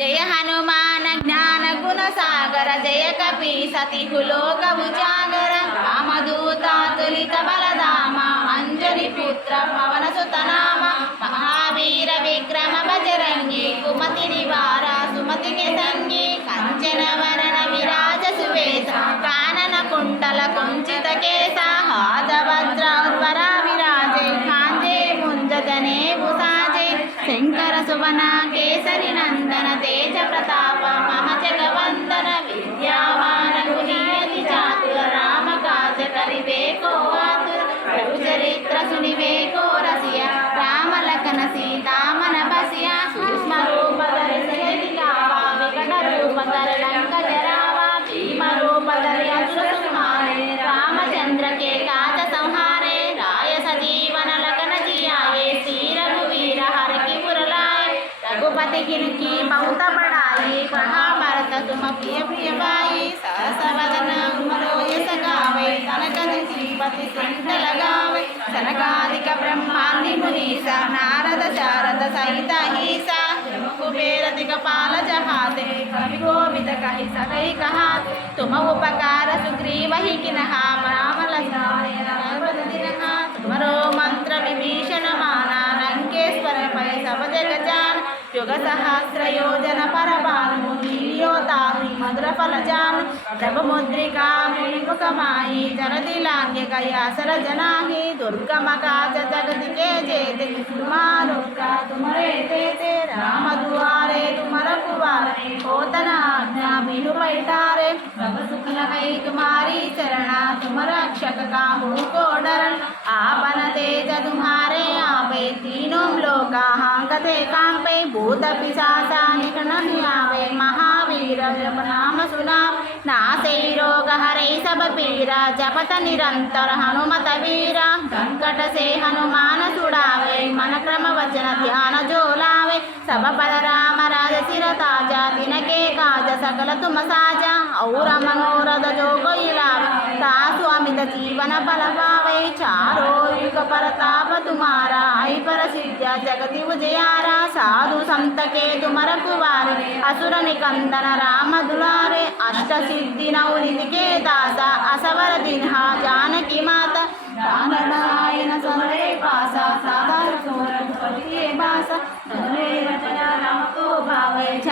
జయ హనుమాన జ్ఞాన గుణ సాగర జయ కపి సతిహులోక ఉజాగర రామదూత తులిత బలధామ అంజలి పుత్ర పవన సుతనామ మహావీర విక్రమ బజరంగి కుమతి నివార సుమతి సంగి కంచన వరణ విరాజ సువేశ కానన కుంటల కుంచిత కేశ హాతభద్ర వజ్ర విరాజే కాంజే ముంజదనే భుసాజే శంకర సువన కేసరి నంద रामचंद्र के काज संहारे राय सजीवन लगन जियाए श्री रघुवीर हर की पुरलाय रघुपति किनकी बहुत बड़ाई महाभारत तुम प्रिय प्रिय भाई सहसवदन उमरोय सगावे सनकन श्रीपति संत लगावे सनकादिक ब्रह्मांडि मुनीसा नारद शारद सहित ईसा कुबेर दिगपाल जहाज कवि गोविद कहि सकै कहा तुम उपकार सुग्रीव ही किनहा राम लसाय दिनहा तुमरो मंत्र विभीषण माना लंकेश्वर पै सब जग जान युग सहस्र योजन पर भानु लील्यो ताहि मधुर फल जान जब मुद्रिका मुख माही जरदि लांगे गया सर जनाहि दुर्गम काज जगत के जेते तुम्हारो का तुम्हारे तेते राम प्रभु सुख लगई तुम्हारी चरणा तुम रक्षक काहू को डरन आपन तेज तुम्हारे आपे तीनों लोका हांगते कांपे भूत पिशाचा निकट नहीं आवे महावीर जप नाम सुना नासे रोग हरे सब पीरा जपत निरंतर हनुमत वीरा संकट से हनुमान छुड़ावे मन क्रम वचन ध्यान जो लावे सब पद राम राज सिर ताजा तिनके काज सकल तुम साजा और मनोरथ जो कोई लावे तासु अमित जीवन बल पावे चारो युग परताप तुम्हारा आई पर सिद्ध जगति उजयारा साधु संत के तुम रखुवारे असुर निकंदन राम दुलारे अष्ट सिद्धि नवनिधि के दासा असवर दिन्हा जानकी माता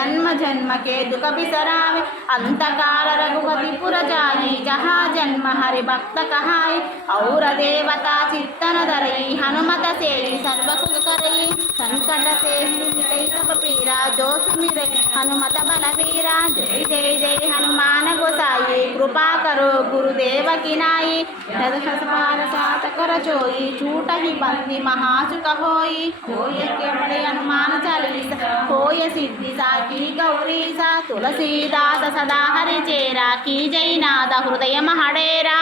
जन्म जन्म के दुख बिसरावे अंत काल रघुपति पुर जाई जहाँ जन्म हरि भक्त कहाई और देवता चित्तन धरई हनुमत से सर्व सुख करई संकट से मिटई सब पीरा जो सुमिरे हनुमत बल वीरा जय जय जय हनुमान गोसाई కృపాకరు గురుదేవకి నాయి. సాతకరచోయి చూటహి బంది మహాసుక హోయి. హోయే హనుమాన చాలీస హోయ సిద్ధి సాకి గౌరీస తులసీదాస సదా హరిచేరా కీ జైనాథ హృదయ మహడేరా.